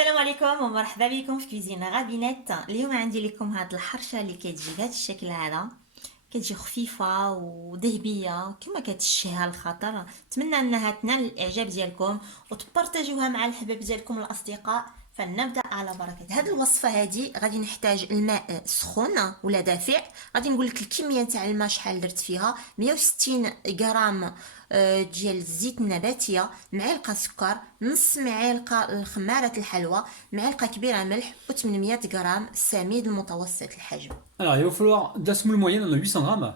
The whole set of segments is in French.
السلام عليكم ومرحبا بكم في كوزينة غابينات. اليوم عندي لكم هاد الحرشة اللي كتجي بهذا الشكل هذا، كتجي خفيفة وذهبية كما كتشهيها الخاطر. نتمنى انها تنال الاعجاب ديالكم وتبارطاجيوها مع الحباب ديالكم الاصدقاء. فلنبدا على بركه. هاد الوصفه هادي غادي نحتاج الماء سخون ولا دافئ. غادي نقول لك الكميه نتاع الماء شحال درت فيها: 160 غرام ديال الزيت النباتيه، معلقه سكر، نص معلقه الخماره الحلوى، معلقه كبيره ملح، و800 غرام سميد المتوسط الحجم. Alors, il va falloir de la semoule moyenne, on a 800 grammes,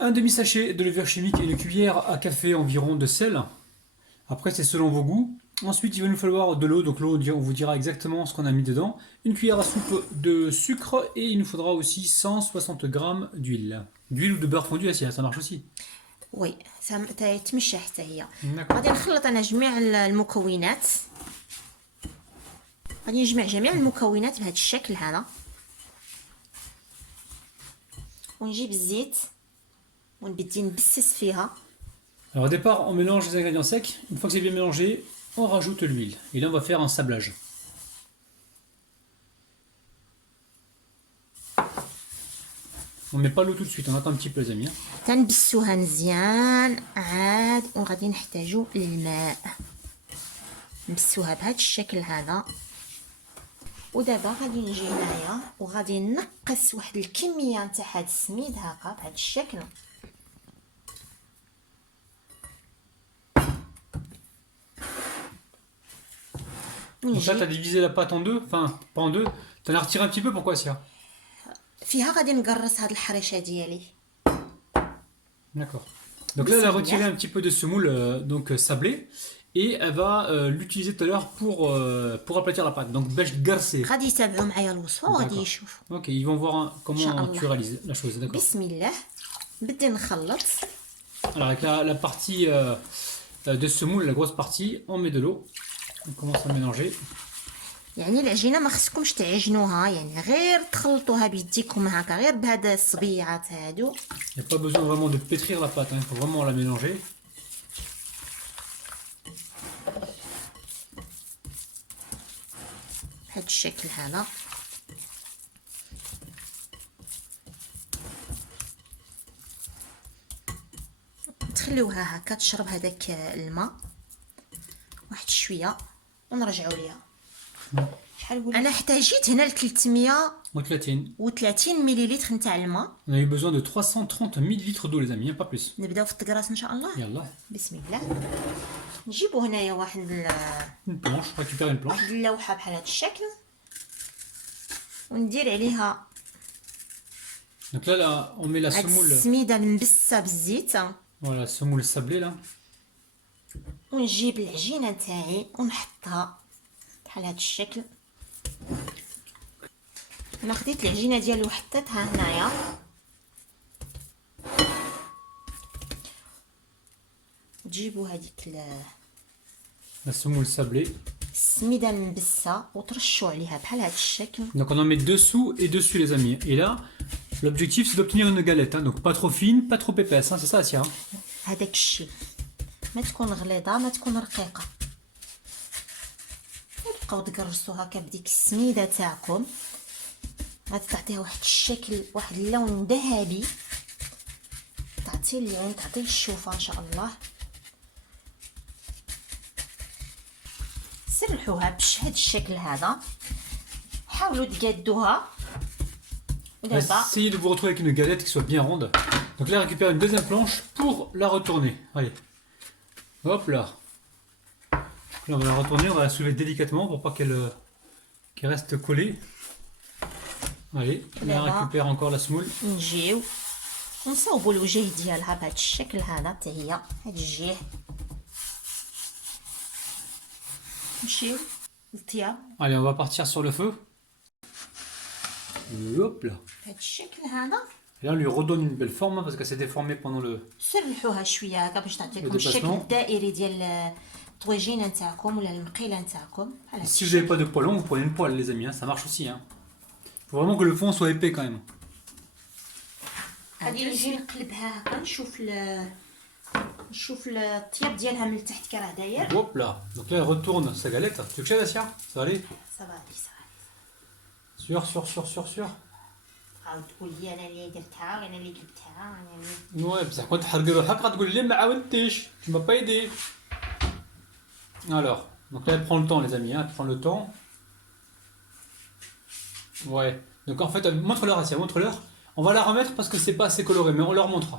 un demi-sachet de levure chimique et une cuillère à café environ de sel. Après, c'est selon vos goûts. Ensuite, il va nous falloir de l'eau, donc l'eau, on vous dira exactement ce qu'on a mis dedans. Une cuillère à soupe de sucre et il nous faudra aussi 160 grammes d'huile. D'huile ou de beurre fondu, ça marche aussi. وي تمشي حتى هي. D'accord. غادي نخلط انا جميع المكونات. غادي نجمع جميع المكونات بهذا الشكل هذا، ونجيب الزيت ونبدي نبسس فيها. Alors, au départ, on mélange les ingrédients secs. Une fois que c'est bien mélangé, on rajoute l'huile. Et là, on va faire un sablage. On met pas l'eau tout de suite, on attend un petit peu les amis. تنبسوها مزيان عاد، وغادي نحتاجو الماء. نبسوها بهذا الشكل هذا. ودابا غادي نجي هنايا وغادي نقص واحد الكميه نتاع هاد السميد هكا بهذا الشكل. Donc là, tu as divisé la pâte en deux, enfin, pas en deux. Tu en as retiré un petit peu, pourquoi, Sia? فيها غادي نقرص هاد الحريشه ديالي. D'accord. Donc là, elle a retiré un petit peu de semoule donc sablé et elle va l'utiliser tout à l'heure pour aplatir la pâte. Donc bêche garcée. غادي يتابعوا معايا الوصفه وغادي D'accord. يشوفوا. Ok, ils vont voir comment Inch'Allah. tu réalises la chose, d'accord. بسم الله. نبدا نخلط. Alors avec la partie de semoule, la grosse partie, on met de l'eau. On commence à mélanger. يعني العجينه ما خصكمش تعجنوها، يعني غير تخلطوها بيديكم هكا، غير بهذا الصبيعات هادو. Il n'y a pas besoin vraiment de pétrir la pâte, il faut vraiment la mélanger. بهذا الشكل هذا. تخليوها هكا تشرب هذاك الماء واحد شويه ونرجعوا ليها. شحال قلت انا احتاجيت هنا ل 330 مليلتر نتاع الماء. On a eu besoin de 330 millilitres d'eau les amis, pas plus. نبداو في الطقراس ان شاء الله. Yallah. بسم الله. نجيبو هنايا واحد Une planche, récupère une planche. واحد اللوحه بحال هذا الشكل وندير عليها Donc là, on met la هاد semoule, السميده المبسه بالزيت، voilà, semoule sablée là. ونجيب العجينه نتاعي ونحطها بحال هذا الشكل. انا خديت العجينه ديالي وحطيتها هنايا. تجيبوا هذيك La semoule sablée. السميده المبسه وترشوا عليها بحال هذا الشكل. Donc on en met dessous et dessus les amis. Et là, l'objectif c'est d'obtenir une galette, hein. Donc pas trop fine, pas trop épaisse, hein. C'est ça Asia, hein. هذاك الشيء ما تكون غليظه ما تكون رقيقه. تبقاو تقرصوا هكا بديك السميده تاعكم، غادي تعطيها واحد الشكل، واحد اللون ذهبي، تعطي العين، تعطي الشوفه ان شاء الله. سرحوها بهذا الشكل هذا، حاولوا تقادوها. ودابا Essayez de vous retrouver avec une galette qui soit bien ronde. Donc là, récupère une deuxième planche pour la retourner. Allez. Hop là. Là, on va la retourner, on va la soulever délicatement pour pas qu'elle reste collée. Allez, là, on récupère encore la semoule. نجيو ونصاوبوا الوجه ديالها بهذا الشكل هذا حتى هي هاد الجهه. نمشيو للطياب Allez, on va partir sur le feu. Hop là. بهذا الشكل هذا. Et là, on lui redonne une belle forme hein, parce qu'elle s'est déformée pendant le... سرحوها شويه هكا باش تعطيكم الديباسمون. الشكل الدائري ديال الطويجينه نتاعكم ولا المقيله نتاعكم. بحال هذا Si vous n'avez pas de poêle long, vous prenez une poêle, les amis, hein, ça marche aussi. Hein. Faut vraiment que le fond soit épais quand même. غادي نجي نقلبها هكا نشوف نشوف الطياب ديالها من التحت كي راه داير. Hop là. Donc là, elle retourne sa galette. Tu veux que j'aide, Asia? Ça va aller? صافي صافي. Sûr. عاود تقول لي انا اللي درتها وانا اللي جبتها وانا اللي. Ouais, بصح كنت تحرقي روحك غتقول لي ما عاونتيش. Tu m'as pas aidé. Alors, donc là, elle prend le temps, les amis. Hein, elle prend le temps. Ouais. Donc en fait, montre-leur, Asia, montre-leur. On va la remettre parce que c'est pas assez coloré, mais on leur montre.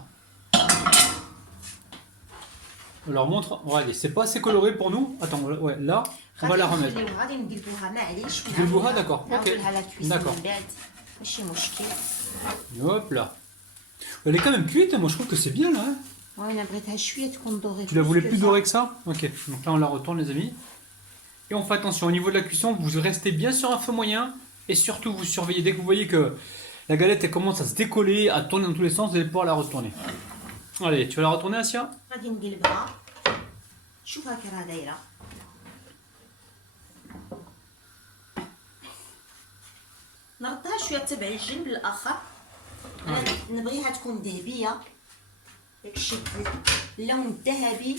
On leur montre. Regardez, c'est pas assez coloré pour nous. Attends, ouais, là, on va la remettre. غادي نقلبوها معليش. نقلبوها d'accord. Ok. نعاودولها لا كويسون D'accord. من بعد ماشي مشكل. Hop là. Elle est quand même cuite, moi je trouve que c'est bien là. Hein. وانا بغيتها شويه تكون دوري. Tu la voulais plus dorée que ça? Ok, donc là on la retourne les amis. Et on fait attention au niveau de la cuisson, vous restez bien sur un feu moyen et surtout vous surveillez dès que vous voyez que la galette elle commence à se décoller, à tourner dans tous les sens, vous allez pouvoir la retourner. Allez, tu vas la retourner Asia? غادي نقلبها. شوف هاكا راه دايره. نردها شويه تبع الجنب الاخر. انا نبغيها تكون ذهبيه داك الشكل اللون الذهبي.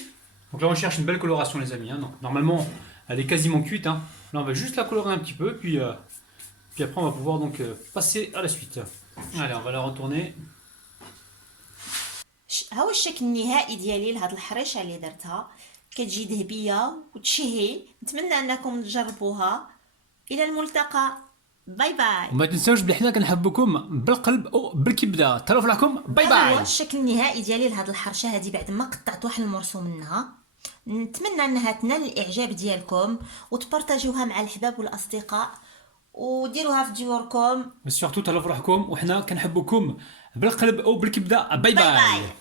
Donc là on cherche une belle coloration les amis. Hein. Donc, normalement elle est quasiment cuite. Hein. Là on va juste la colorer un petit peu, puis après on va pouvoir donc passer à la suite. Allez, on va la retourner. ها هو الشكل النهائي ديالي لهاد الحريشه اللي درتها. كتجي ذهبيه وتشهي. نتمنى انكم تجربوها. الى الملتقى. باي باي. وما تنساوش بلي حنا كنحبكم بالقلب او بالكبده. تهلاو في راحكم. باي هذا هو باي. الشكل النهائي ديالي لهاد الحرشه هذه بعد ما قطعت واحد المرسو منها. نتمنى انها تنال الاعجاب ديالكم وتبارطاجيوها مع الحباب والاصدقاء وديروها في ديوركم. بس سورتو تهلاو في روحكم وحنا كنحبكم بالقلب او بالكبده. باي باي باي. باي.